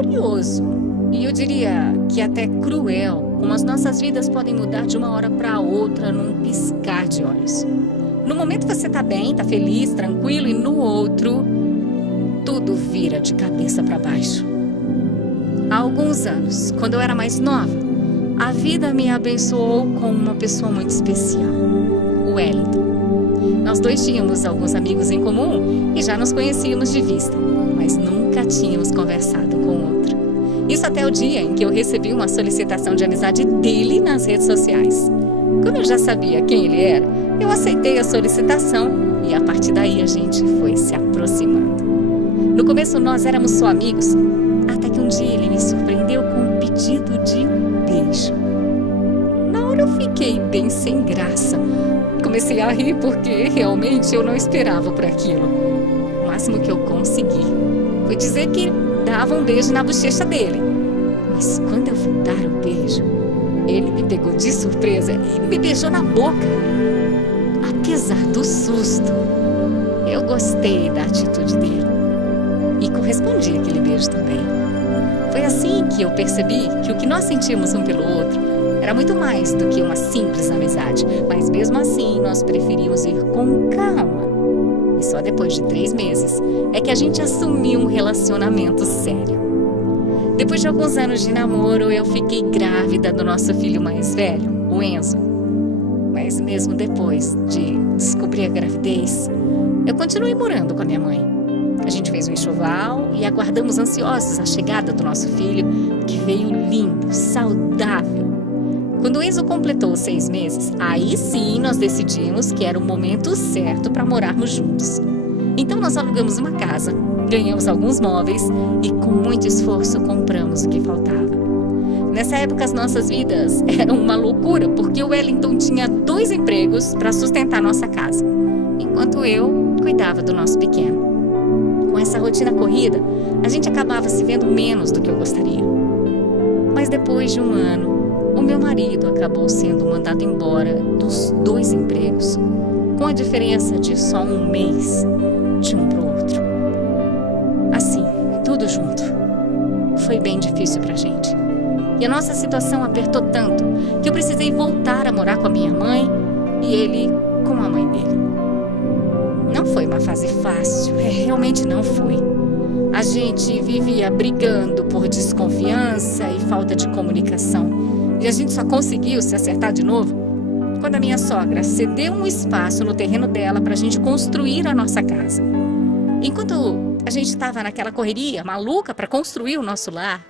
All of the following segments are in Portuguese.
curioso, e eu diria que até cruel, como as nossas vidas podem mudar de uma hora para outra num piscar de olhos. No momento você tá bem, tá feliz, tranquilo, e no outro, tudo vira de cabeça para baixo. Há alguns anos, quando eu era mais nova, a vida me abençoou com uma pessoa muito especial, o Wellington. Nós dois tínhamos alguns amigos em comum e já nos conhecíamos de vista, mas nunca tínhamos conversado com o outro. Isso até o dia em que eu recebi uma solicitação de amizade dele nas redes sociais. Como eu já sabia quem ele era, eu aceitei a solicitação e a partir daí a gente foi se aproximando. No começo nós éramos só amigos, até que um dia ele me surpreendeu com um pedido de um beijo. Na hora eu fiquei bem sem graça. Comecei a rir porque realmente eu não esperava por aquilo. O máximo que eu consegui foi dizer que dava um beijo na bochecha dele. Mas quando eu fui dar o beijo, ele me pegou de surpresa e me beijou na boca. Apesar do susto, eu gostei da atitude dele e correspondi àquele beijo também. Foi assim que eu percebi que o que nós sentimos um pelo outro era muito mais do que uma simples amizade, mas mesmo assim nós preferimos ir com calma. E só depois de 3 meses é que a gente assumiu um relacionamento sério. Depois de alguns anos de namoro, eu fiquei grávida do nosso filho mais velho, o Enzo. Mas mesmo depois de descobrir a gravidez, eu continuei morando com a minha mãe. A gente fez um enxoval e aguardamos ansiosos a chegada do nosso filho, que veio lindo, saudável. Quando o Enzo completou 6 meses, aí sim nós decidimos que era o momento certo para morarmos juntos. Então nós alugamos uma casa, ganhamos alguns móveis e com muito esforço compramos o que faltava. Nessa época as nossas vidas eram uma loucura, porque o Wellington tinha 2 empregos para sustentar nossa casa, enquanto eu cuidava do nosso pequeno. Com essa rotina corrida, a gente acabava se vendo menos do que eu gostaria. Mas depois de um ano, o meu marido acabou sendo mandado embora dos 2 empregos, com a diferença de só 1 mês de um para o outro. Assim, tudo junto. Foi bem difícil pra gente. E a nossa situação apertou tanto que eu precisei voltar a morar com a minha mãe e ele com a mãe dele. Não foi uma fase fácil, realmente não foi. A gente vivia brigando por desconfiança e falta de comunicação. E a gente só conseguiu se acertar de novo quando a minha sogra cedeu um espaço no terreno dela para a gente construir a nossa casa. Enquanto a gente estava naquela correria maluca para construir o nosso lar,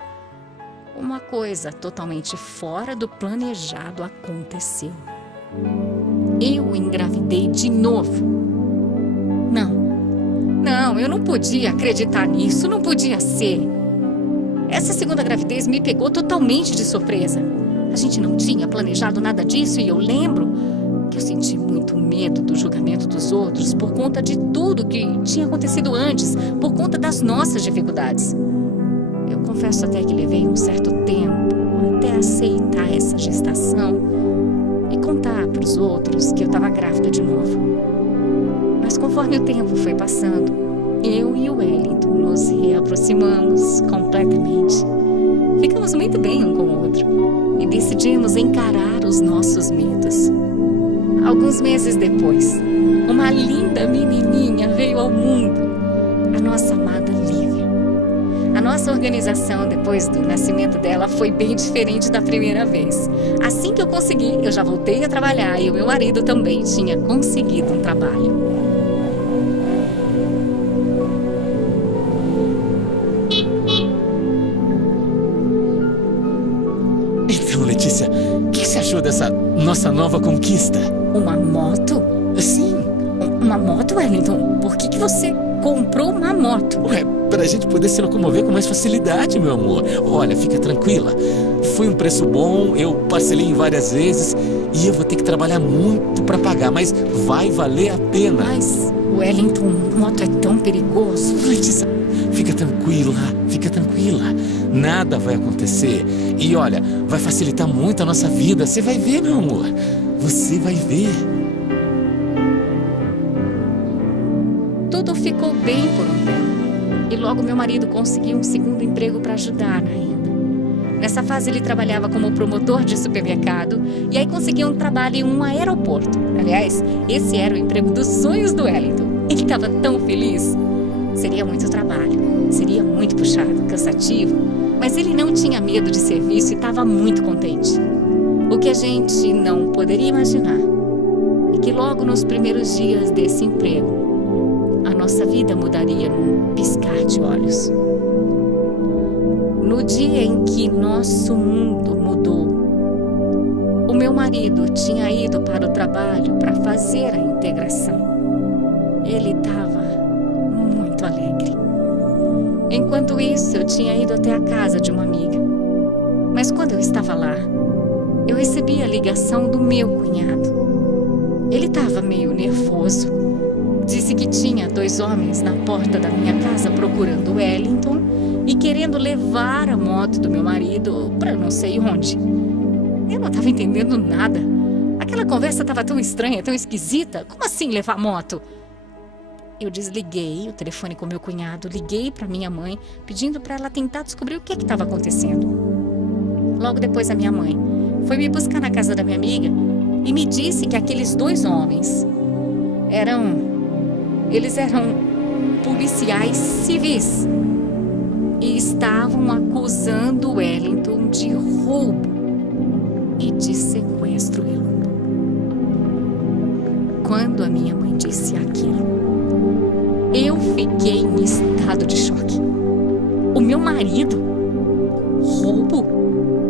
uma coisa totalmente fora do planejado aconteceu. Eu engravidei de novo. Não, eu não podia acreditar nisso, não podia ser. Essa segunda gravidez me pegou totalmente de surpresa. A gente não tinha planejado nada disso e eu lembro que eu senti muito medo do julgamento dos outros por conta de tudo que tinha acontecido antes, por conta das nossas dificuldades. Eu confesso até que levei um certo tempo até aceitar essa gestação e contar para os outros que eu estava grávida de novo. Mas conforme o tempo foi passando, eu e o Wellington nos reaproximamos completamente. Ficamos muito bem um com o outro e decidimos encarar os nossos medos. Alguns meses depois, uma linda menininha veio ao mundo, a nossa amada Lívia. A nossa organização depois do nascimento dela foi bem diferente da primeira vez. Assim que eu consegui, eu já voltei a trabalhar e o meu marido também tinha conseguido um trabalho. Então, Letícia, o que você achou dessa nossa nova conquista? Uma moto? Sim. Uma moto, Wellington? Por que você comprou uma moto? Ué, pra gente poder se locomover com mais facilidade, meu amor. Olha, fica tranquila. Foi um preço bom, eu parcelei em várias vezes e eu vou ter que trabalhar muito pra pagar, mas vai valer a pena. Mas, Wellington, moto é tão perigoso. Letícia, fica tranquila, fica tranquila. Nada vai acontecer. E olha, vai facilitar muito a nossa vida. Você vai ver, meu amor. Você vai ver. Tudo ficou bem por um tempo. E logo meu marido conseguiu um segundo emprego para ajudar ainda. Nessa fase ele trabalhava como promotor de supermercado e aí conseguiu um trabalho em um aeroporto. Aliás, esse era o emprego dos sonhos do Wellington. Ele estava tão feliz. Seria muito trabalho, seria muito puxado, cansativo, mas ele não tinha medo de serviço e estava muito contente. O que a gente não poderia imaginar é que logo nos primeiros dias desse emprego, a nossa vida mudaria num piscar de olhos. No dia em que nosso mundo mudou, o meu marido tinha ido para o trabalho para fazer a integração. Ele estava muito alegre. Enquanto isso, eu tinha ido até a casa de uma amiga. Mas quando eu estava lá, eu recebi a ligação do meu cunhado. Ele estava meio nervoso. Disse que tinha 2 homens na porta da minha casa procurando Wellington e querendo levar a moto do meu marido para não sei onde. Eu não estava entendendo nada. Aquela conversa estava tão estranha, tão esquisita. Como assim levar a moto? Eu desliguei o telefone com meu cunhado, liguei para minha mãe, pedindo para ela tentar descobrir o que estava acontecendo. Logo depois a minha mãe foi me buscar na casa da minha amiga e me disse que aqueles 2 homens eram policiais civis e estavam acusando Wellington de roubo e de sequestro relâmpago. Quando a minha mãe disse aquilo, eu fiquei em estado de choque. O meu marido? Roubo?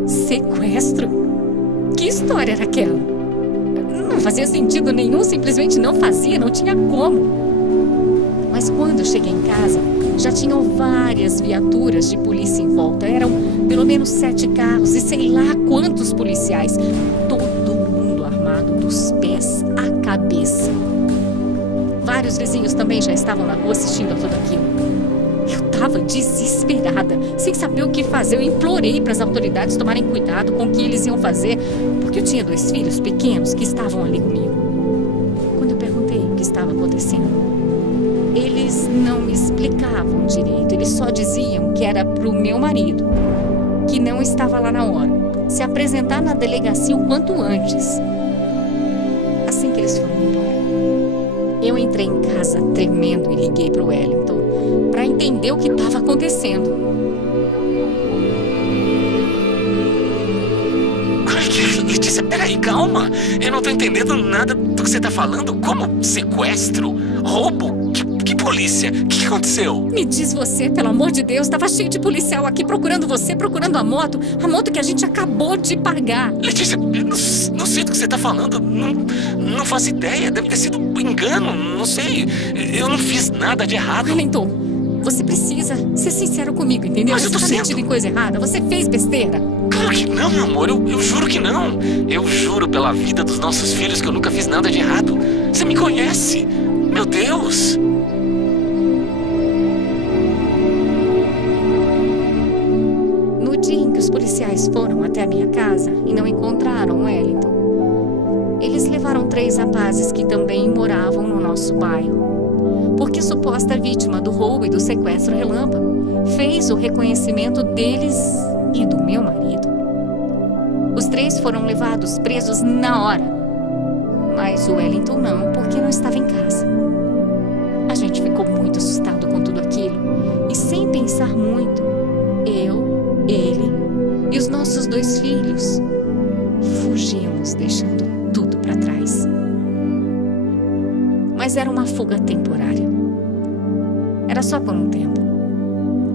Sequestro? Que história era aquela? Não fazia sentido nenhum, simplesmente não fazia, não tinha como. Mas quando eu cheguei em casa, já tinham várias viaturas de polícia em volta. Eram pelo menos 7 carros e sei lá quantos policiais. Todo mundo armado dos pés à cabeça. Vários vizinhos também já estavam na rua assistindo a tudo aquilo. Eu estava desesperada, sem saber o que fazer. Eu implorei para as autoridades tomarem cuidado com o que eles iam fazer, porque eu tinha 2 filhos pequenos que estavam ali comigo. Quando eu perguntei o que estava acontecendo, eles não me explicavam direito. Eles só diziam que era para o meu marido, que não estava lá na hora, se apresentar na delegacia o quanto antes. Assim que eles foram embora, eu entrei em casa tremendo e liguei para o Wellington para entender o que estava acontecendo. Letícia, peraí, calma. Eu não tô entendendo nada do que você tá falando. Como sequestro? Roubo? Que polícia? O que aconteceu? Me diz você, pelo amor de Deus, estava cheio de policial aqui procurando você, procurando a moto que a gente acabou de pagar. Letícia, eu não sei do que você tá falando. Não faço ideia. Deve ter sido engano. Não sei. Eu não fiz nada de errado. Wellington, você precisa ser sincero comigo, entendeu? Mas eu tô Você tá sendo. metido em coisa errada. Você fez besteira. Claro que não, meu amor. Eu juro que não. Eu juro pela vida dos nossos filhos que eu nunca fiz nada de errado. Você me conhece. Meu Deus. No dia em que os policiais foram até a minha casa e não encontraram Wellington, eles levaram 3 rapazes que também moravam no nosso bairro, porque a suposta vítima do roubo e do sequestro relâmpago fez o reconhecimento deles e do meu marido. Os 3 foram levados presos na hora, mas o Wellington não, porque não estava em casa. A gente ficou muito assustado com tudo aquilo e, sem pensar muito, eu, ele e os nossos 2 filhos fugimos, deixando tudo para trás. Mas era uma fuga temporária. Era só por um tempo.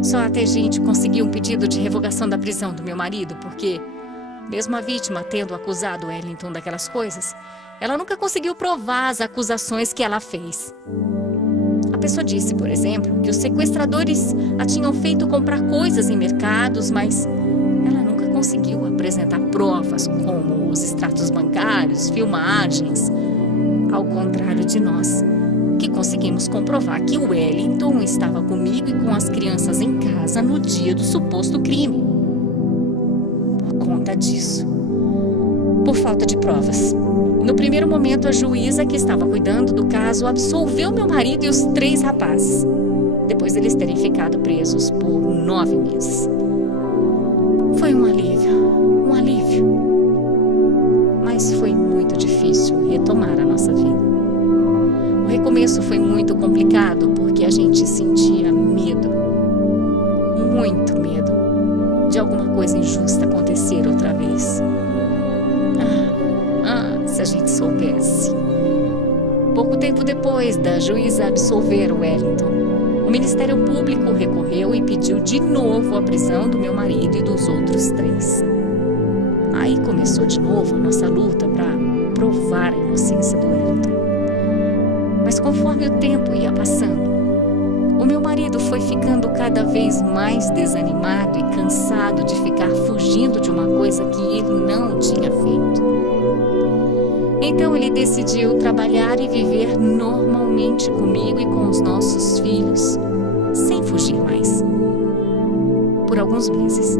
Só até a gente conseguiu um pedido de revogação da prisão do meu marido, porque, mesmo a vítima tendo acusado Wellington daquelas coisas, ela nunca conseguiu provar as acusações que ela fez. A pessoa disse, por exemplo, que os sequestradores a tinham feito comprar coisas em mercados, mas ela nunca conseguiu apresentar provas como os extratos bancários, filmagens. Ao contrário de nós, que conseguimos comprovar que o Wellington estava comigo e com as crianças em casa no dia do suposto crime. Por conta disso, por falta de provas, no primeiro momento a juíza que estava cuidando do caso absolveu meu marido e os 3 rapazes. depois deles terem ficado presos por 9 meses. Foi um alívio. Mas foi muito difícil retomar a nossa vida. O recomeço foi muito complicado porque a gente sentia medo, muito medo, de alguma coisa injusta acontecer outra vez. Se a gente soubesse. Pouco tempo depois da juíza absolver o Wellington, o Ministério Público recorreu e pediu de novo a prisão do meu marido e dos outros 3. Aí começou de novo a nossa luta para provar a inocência do Wellington. Mas conforme o tempo ia passando, o meu marido foi ficando cada vez mais desanimado e cansado de ficar fugindo de uma coisa que ele não tinha feito. Então ele decidiu trabalhar e viver normalmente comigo e com os nossos filhos, sem fugir mais. Por alguns meses,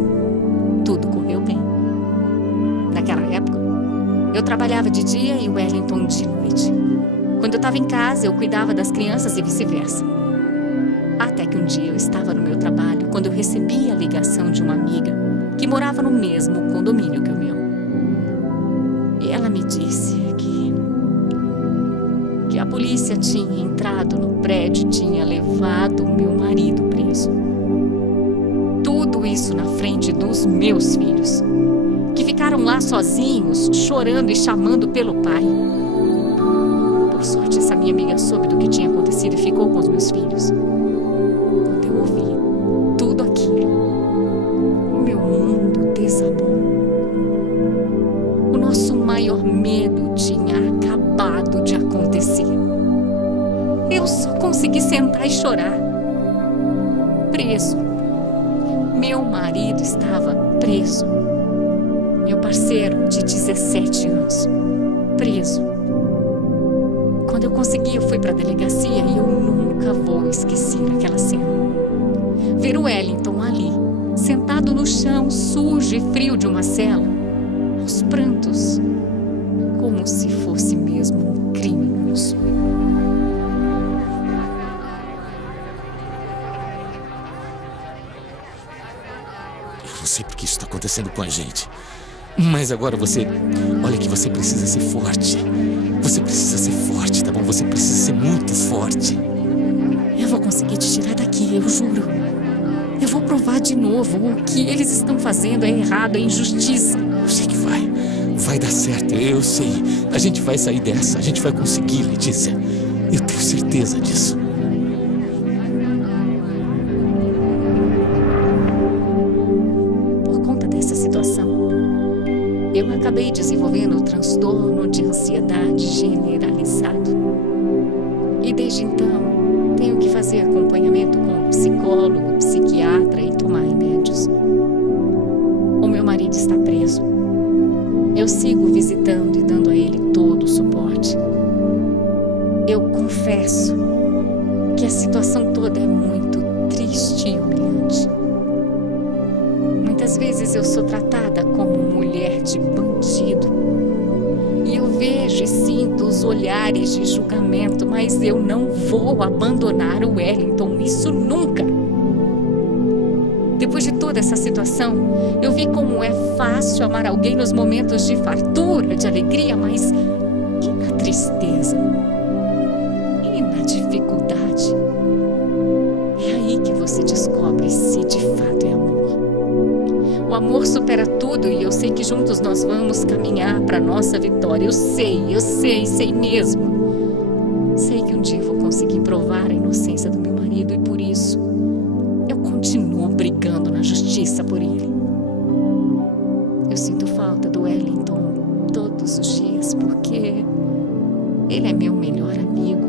tudo correu bem. Naquela época, eu trabalhava de dia e o Wellington de noite. Quando eu estava em casa, eu cuidava das crianças e vice-versa. Até que um dia eu estava no meu trabalho quando eu recebi a ligação de uma amiga que morava no mesmo condomínio que o meu. E ela me disse que a polícia tinha entrado no prédio e tinha levado o meu marido preso. Tudo isso na frente dos meus filhos, que ficaram lá sozinhos, chorando e chamando pelo pai. Por sorte, essa minha amiga soube do que tinha acontecido e ficou com os meus filhos. Quando eu ouvi tudo aquilo, o meu mundo desabou. O nosso maior medo tinha acabado de acontecer. Eu só consegui sentar e chorar. Preso. Meu marido estava preso. Meu parceiro de 17 anos, preso. Quando eu consegui, eu fui para a delegacia e eu nunca vou esquecer aquela cena. Ver o Wellington ali, sentado no chão, sujo e frio de uma cela, aos prantos, como se fosse mesmo um criminoso. Eu não sei por que isso está acontecendo com a gente. Mas agora olha que você precisa ser forte. Você precisa ser forte, tá bom? Você precisa ser muito forte. Eu vou conseguir te tirar daqui, eu juro. Eu vou provar de novo o que eles estão fazendo é errado, é injustiça. Eu sei que vai. Vai dar certo, eu sei. A gente vai sair dessa, a gente vai conseguir, Letícia. Eu tenho certeza disso. Por conta dessa situação, eu acabei desenvolvendo o transtorno de ansiedade generalizado. E desde então, tenho que fazer acompanhamento com psicólogo, psiquiatra e tomar remédios. O meu marido está preso. Eu sigo visitando e dando a ele todo o suporte. Eu confesso que a situação toda é muito triste e humilhante. Muitas vezes eu sou tratada como mulher de bandido. E eu vejo e sinto os olhares de julgamento, mas eu não vou abandonar o Wellington, isso nunca. Depois de toda essa situação, eu vi como é fácil amar alguém nos momentos de fartura, de alegria, mas e na tristeza? E na dificuldade? É aí que você descobre se de fato é amor. O amor supera tudo e eu sei que juntos nós vamos caminhar para a nossa vitória. Eu sei mesmo. Sei que um dia eu vou conseguir provar a inocência do meu marido e por isso eu continuo brigando na justiça por ele. Eu sinto falta do Wellington todos os dias porque ele é meu melhor amigo,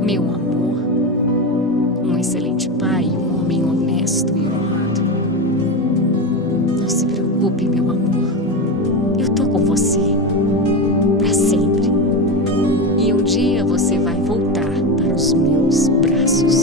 meu amor, um excelente pai, um homem honesto e honrado. Não se preocupe, meu amor. Eu tô com você para sempre. E um dia você vai voltar para os meus braços.